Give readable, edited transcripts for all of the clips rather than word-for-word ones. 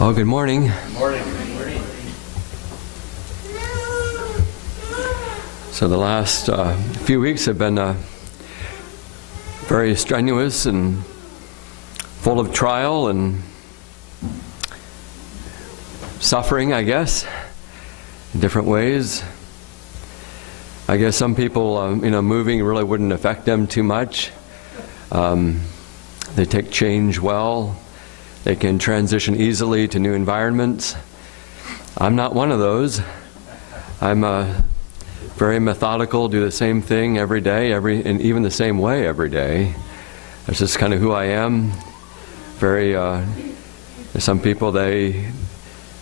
Oh, good morning. Good morning. So the last few weeks have been very strenuous and full of trial and suffering, I guess, in different ways. I guess some people, moving really wouldn't affect them too much. They take change well. They can transition easily to new environments. I'm not one of those. I'm very methodical, do the same thing every day, and even the same way every day. That's just kind of who I am. Some people, they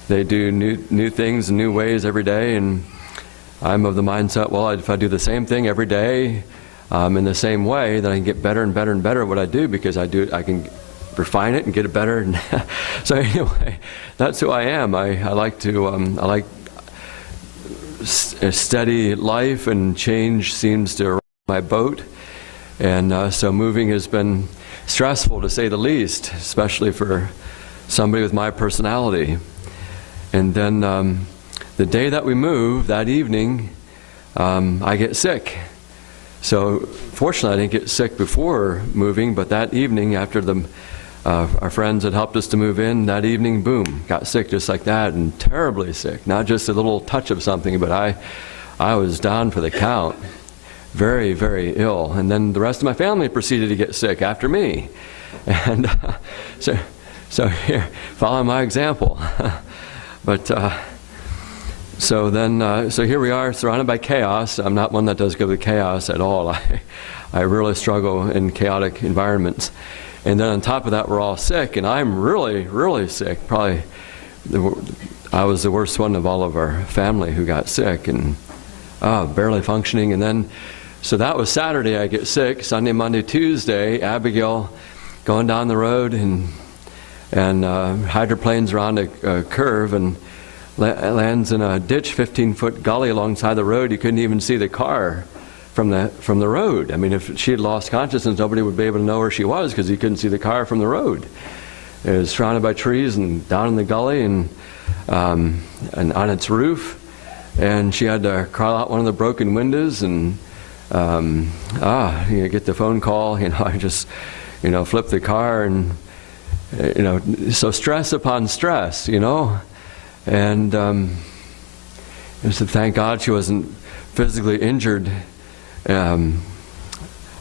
do new things and new ways every day, and I'm of the mindset, well, if I do the same thing every day in the same way, then I can get better and better and better at what I do, because I can refine it and get it better. So anyway, that's who I am. I like a steady life, and change seems to rock my boat. And so moving has been stressful, to say the least, especially for somebody with my personality. And then the day that we move, that evening, I get sick. So fortunately, I didn't get sick before moving, but that evening, after our friends had helped us to move in, that evening, boom, got sick just like that, and terribly sick. Not just a little touch of something, but I was down for the count. Very, very ill. And then the rest of my family proceeded to get sick after me. And so here, follow my example. But so here we are, surrounded by chaos. I'm not one that does go with chaos at all. I really struggle in chaotic environments. And then on top of that, we're all sick, and I'm really, really sick. Probably I was the worst one of all of our family who got sick, and barely functioning. And then, so that was Saturday, I get sick. Sunday, Monday, Tuesday, Abigail going down the road and hydroplanes around a curve and lands in a ditch, 15-foot gully alongside the road. You couldn't even see the car from the road. I mean, if she had lost consciousness, nobody would be able to know where she was, because you couldn't see the car from the road. It was surrounded by trees and down in the gully and on its roof. And she had to crawl out one of the broken windows and get the phone call. I just flipped the car, and so stress upon stress, and so thank God she wasn't physically injured.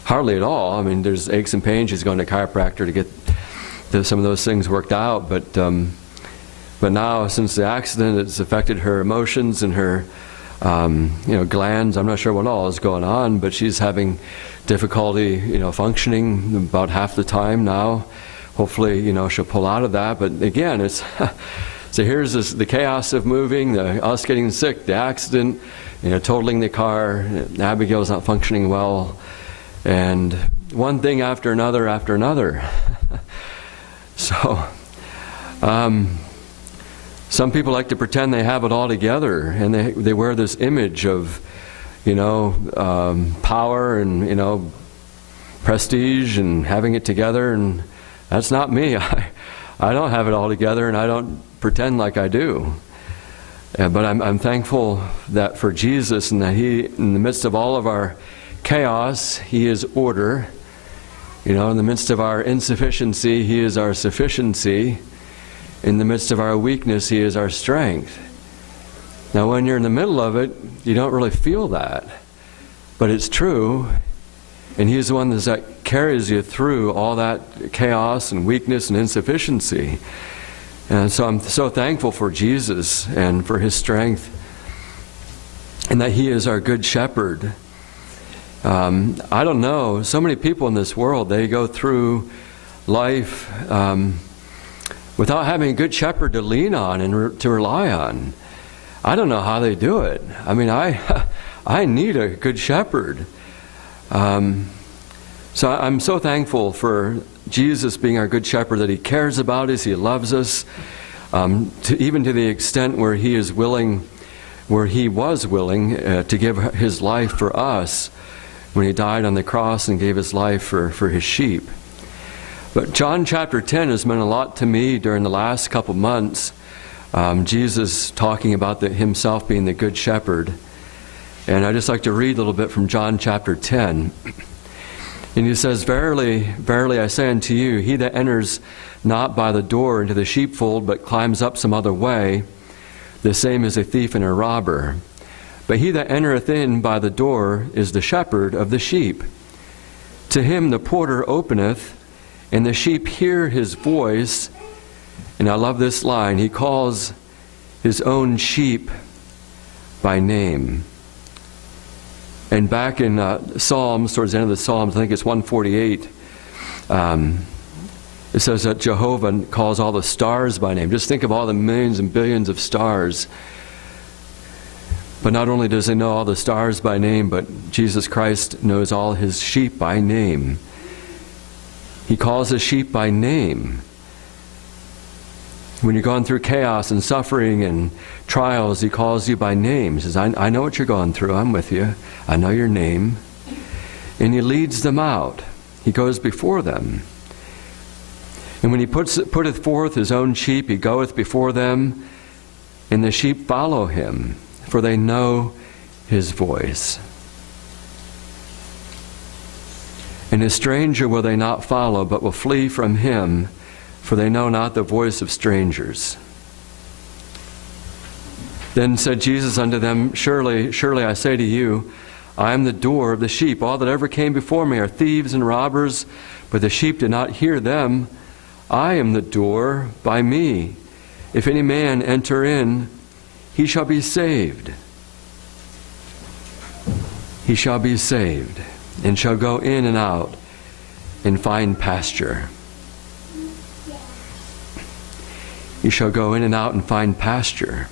Hardly at all. I mean, there's aches and pains. She's going to a chiropractor to get some of those things worked out. But now, since the accident, it's affected her emotions and her glands. I'm not sure what all is going on, but she's having difficulty functioning about half the time now. Hopefully, she'll pull out of that. But again, it's so here's the chaos of moving, us getting sick, the accident, totaling the car. Abigail's not functioning well, and one thing after another after another. So some people like to pretend they have it all together, and they wear this image of power and prestige and having it together, and that's not me. I don't have it all together, and I don't pretend like I do. But I'm thankful that for Jesus, and that He, in the midst of all of our chaos, He is order. In the midst of our insufficiency, He is our sufficiency. In the midst of our weakness, He is our strength. Now, when you're in the middle of it, you don't really feel that. But it's true. And He's the one that carries you through all that chaos and weakness and insufficiency. And so I'm so thankful for Jesus and for His strength, and that He is our good shepherd. I don't know, so many people in this world, they go through life without having a good shepherd to lean on and to rely on. I don't know how they do it. I mean, I need a good shepherd. So I'm so thankful for Jesus being our good shepherd, that He cares about us, He loves us, even to the extent where He was willing to give His life for us when He died on the cross and gave His life for His sheep. But John chapter 10 has meant a lot to me during the last couple months. Jesus talking about himself being the good shepherd. And I'd just like to read a little bit from John chapter 10. And he says, "Verily, verily, I say unto you, he that enters not by the door into the sheepfold, but climbs up some other way, the same is a thief and a robber. But he that entereth in by the door is the shepherd of the sheep. To him the porter openeth, and the sheep hear his voice." And I love this line, he calls his own sheep by name. And back in Psalms, towards the end of the Psalms, I think it's 148, it says that Jehovah calls all the stars by name. Just think of all the millions and billions of stars. But not only does he know all the stars by name, but Jesus Christ knows all his sheep by name. He calls his sheep by name. When you're going through chaos and suffering and trials, he calls you by name. He says, I know what you're going through. I'm with you. I know your name. And he leads them out. He goes before them. And when he putteth forth his own sheep, he goeth before them, and the sheep follow him, for they know his voice. And a stranger will they not follow, but will flee from him, for they know not the voice of strangers. Then said Jesus unto them, Surely, surely I say to you, I am the door of the sheep. All that ever came before me are thieves and robbers, but the sheep did not hear them. I am the door. By me, if any man enter in, he shall be saved. He shall be saved, and shall go in and out and find pasture. He shall go in and out and find pasture.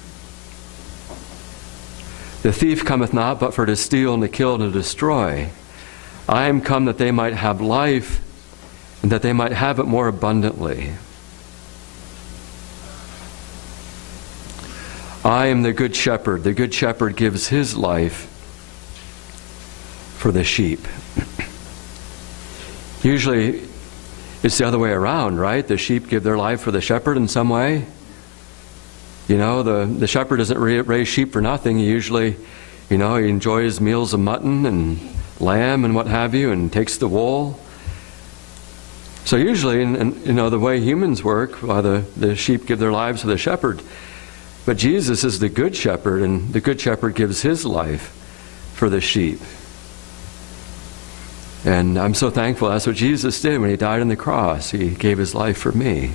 The thief cometh not but for to steal and to kill and to destroy. I am come that they might have life, and that they might have it more abundantly. I am the good shepherd. The good shepherd gives his life for the sheep. Usually it's the other way around, right? The sheep give their life for the shepherd in some way. You know, the shepherd doesn't raise sheep for nothing. He usually, he enjoys meals of mutton and lamb and what have you, and takes the wool. So usually, the way humans work, the sheep give their lives to the shepherd. But Jesus is the good shepherd, and the good shepherd gives his life for the sheep. And I'm so thankful that's what Jesus did when he died on the cross. He gave his life for me.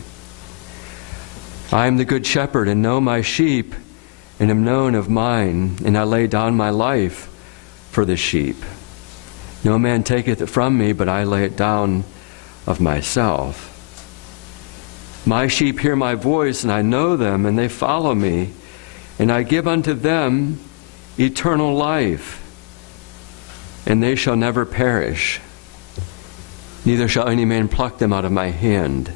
I am the good shepherd, and know my sheep, and am known of mine, and I lay down my life for the sheep. No man taketh it from me, but I lay it down of myself. My sheep hear my voice, and I know them, and they follow me, and I give unto them eternal life, and they shall never perish, neither shall any man pluck them out of my hand,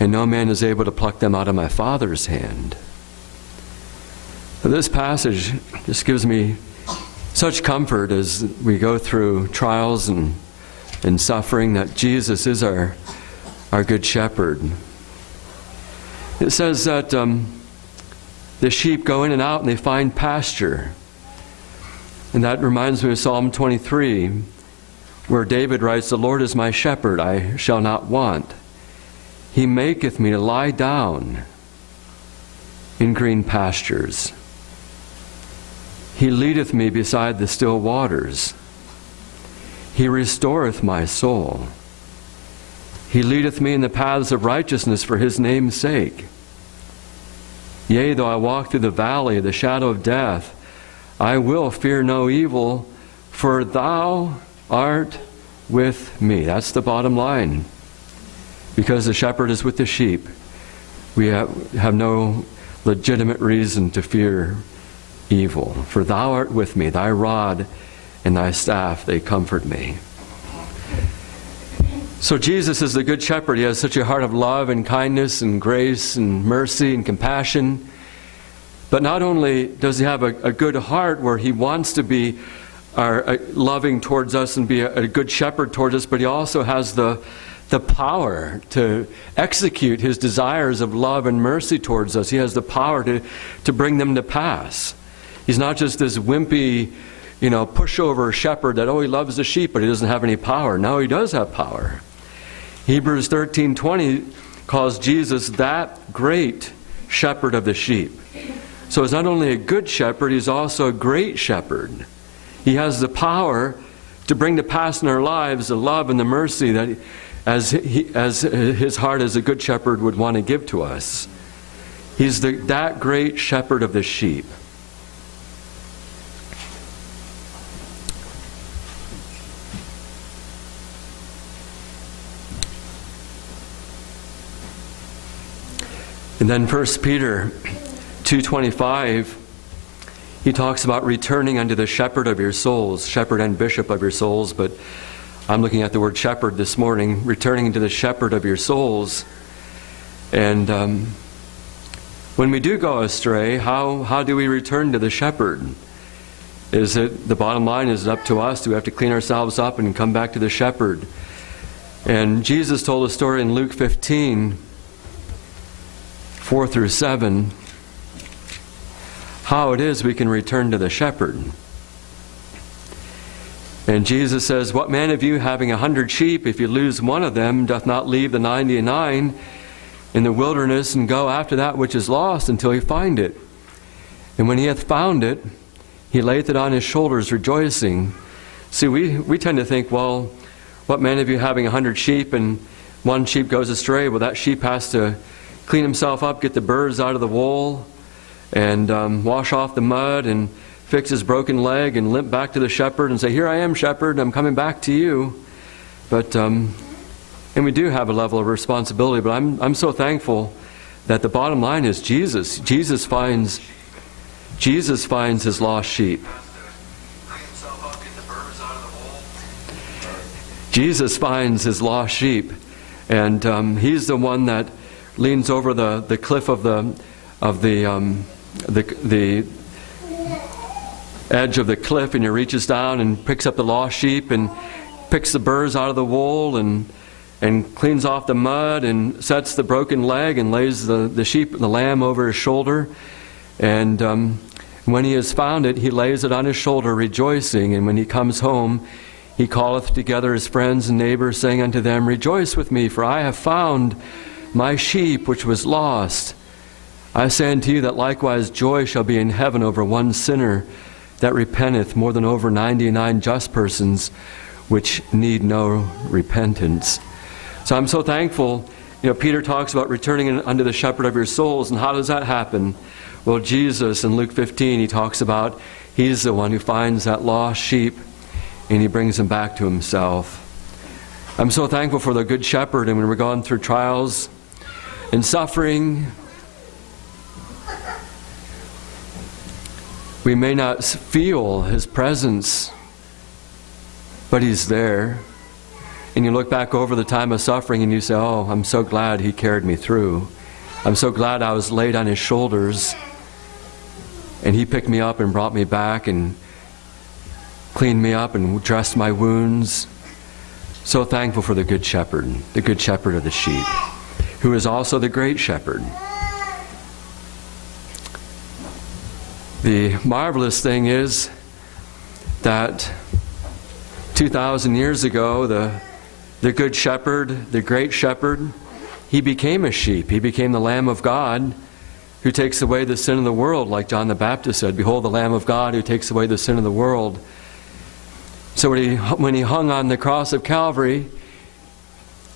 and no man is able to pluck them out of my Father's hand. So this passage just gives me such comfort as we go through trials and suffering, that Jesus is our good shepherd. It says that the sheep go in and out and they find pasture. And that reminds me of Psalm 23, where David writes, The Lord is my shepherd, I shall not want. He maketh me to lie down in green pastures. He leadeth me beside the still waters. He restoreth my soul. He leadeth me in the paths of righteousness for his name's sake. Yea, though I walk through the valley of the shadow of death, I will fear no evil, for thou art with me. That's the bottom line. Because the shepherd is with the sheep, we have no legitimate reason to fear evil. For thou art with me, thy rod and thy staff, they comfort me. So Jesus is the good shepherd. He has such a heart of love and kindness and grace and mercy and compassion. But not only does he have a good heart where he wants to be loving towards us and be a good shepherd towards us, but he also has the the power to execute his desires of love and mercy towards us. He has the power to bring them to pass. He's not just this wimpy, pushover shepherd that, he loves the sheep, but he doesn't have any power. No, he does have power. Hebrews 13:20 calls Jesus that great shepherd of the sheep. So he's not only a good shepherd, he's also a great shepherd. He has the power to bring to pass in our lives the love and the mercy that as his heart as a good shepherd would want to give to us. He's that great shepherd of the sheep. And then 1 Peter 2:25, he talks about returning unto the shepherd of your souls, shepherd and bishop of your souls, but I'm looking at the word shepherd this morning, returning to the shepherd of your souls. And when we do go astray, how do we return to the shepherd? Is it, the bottom line, is it up to us? Do we have to clean ourselves up and come back to the shepherd? And Jesus told a story in Luke 15, 4 through 7, how it is we can return to the shepherd. And Jesus says, what man of you, having 100 sheep, if you lose one of them, doth not leave the 99 in the wilderness and go after that which is lost until he find it? And when he hath found it, he layeth it on his shoulders, rejoicing. See, we tend to think, well, what man of you having 100 sheep and one sheep goes astray? Well, that sheep has to clean himself up, get the burrs out of the wool, and wash off the mud, and fix his broken leg, and limp back to the shepherd and say, here I am, shepherd, I'm coming back to you. But, and we do have a level of responsibility, but I'm so thankful that the bottom line is Jesus. Jesus finds his lost sheep. Jesus finds his lost sheep, and he's the one that leans over the cliff of the edge of the cliff, and he reaches down and picks up the lost sheep and picks the burrs out of the wool and cleans off the mud and sets the broken leg and lays the sheep, the lamb, over his shoulder. And when he has found it, he lays it on his shoulder, rejoicing. And when he comes home, he calleth together his friends and neighbors, saying unto them, rejoice with me, for I have found my sheep which was lost. I say unto you that likewise joy shall be in heaven over one sinner that repenteth, more than over 99 just persons which need no repentance. So I'm so thankful. Peter talks about returning unto the shepherd of your souls, and how does that happen? Well, Jesus in Luke 15, he talks about he's the one who finds that lost sheep and he brings them back to himself. I'm so thankful for the good shepherd, and when we're going through trials and suffering, we may not feel his presence, but he's there. And you look back over the time of suffering and you say, oh, I'm so glad he carried me through. I'm so glad I was laid on his shoulders and he picked me up and brought me back and cleaned me up and dressed my wounds. So thankful for the good shepherd of the sheep, who is also the great shepherd. The marvelous thing is that 2,000 years ago, the good shepherd, the great shepherd, he became a sheep. He became the Lamb of God who takes away the sin of the world, like John the Baptist said, behold the Lamb of God who takes away the sin of the world. So when he hung on the cross of Calvary,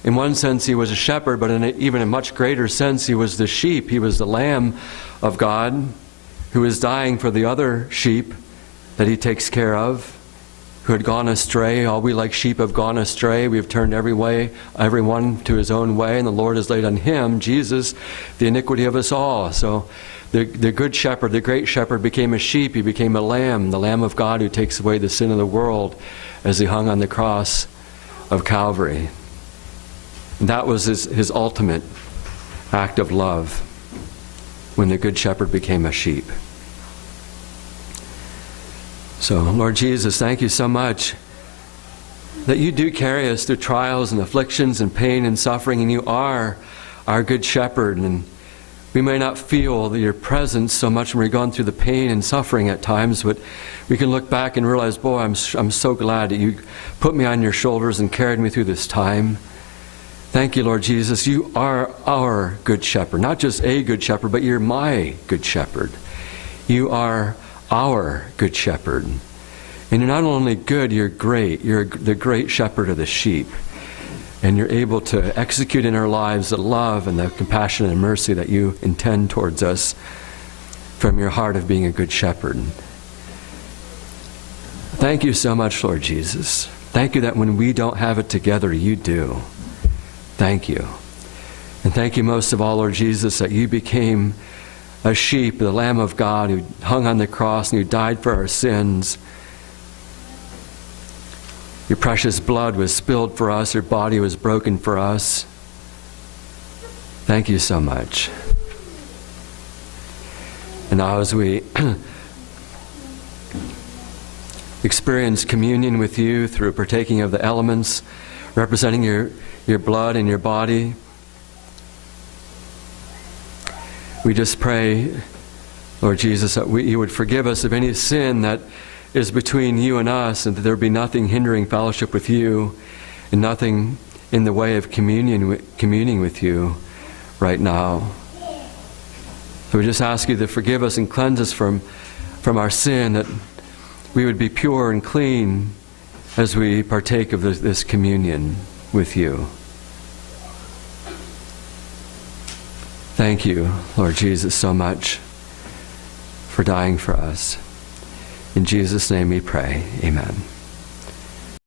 in one sense he was a shepherd, but in even a much greater sense he was the sheep. He was the Lamb of God who is dying for the other sheep that he takes care of, who had gone astray. All we like sheep have gone astray. We have turned everyone to his own way, and the Lord has laid on him, Jesus, the iniquity of us all. So the good shepherd, the great shepherd, became a sheep. He became a lamb, the Lamb of God who takes away the sin of the world, as he hung on the cross of Calvary. And that was his ultimate act of love, when the good shepherd became a sheep. So, Lord Jesus, thank you so much that you do carry us through trials and afflictions and pain and suffering, and you are our good shepherd. And we may not feel your presence so much when we're going through the pain and suffering at times, but we can look back and realize, boy, I'm so glad that you put me on your shoulders and carried me through this time. Thank you, Lord Jesus. You are our good shepherd. Not just a good shepherd, but you're my good shepherd. You are our good shepherd. And you're not only good, you're great. You're the great shepherd of the sheep. And you're able to execute in our lives the love and the compassion and mercy that you intend towards us from your heart of being a good shepherd. Thank you so much, Lord Jesus. Thank you that when we don't have it together, you do. Thank you. And thank you most of all, Lord Jesus, that you became a sheep, the Lamb of God who hung on the cross and who died for our sins. Your precious blood was spilled for us. Your body was broken for us. Thank you so much. And now as we experience communion with you through partaking of the elements representing your blood and your body, we just pray, Lord Jesus, that you would forgive us of any sin that is between you and us, and that there be nothing hindering fellowship with you and nothing in the way of communing with you right now. So we just ask you to forgive us and cleanse us from our sin, that we would be pure and clean as we partake of this communion with you. Thank you, Lord Jesus, so much for dying for us. In Jesus' name we pray. Amen.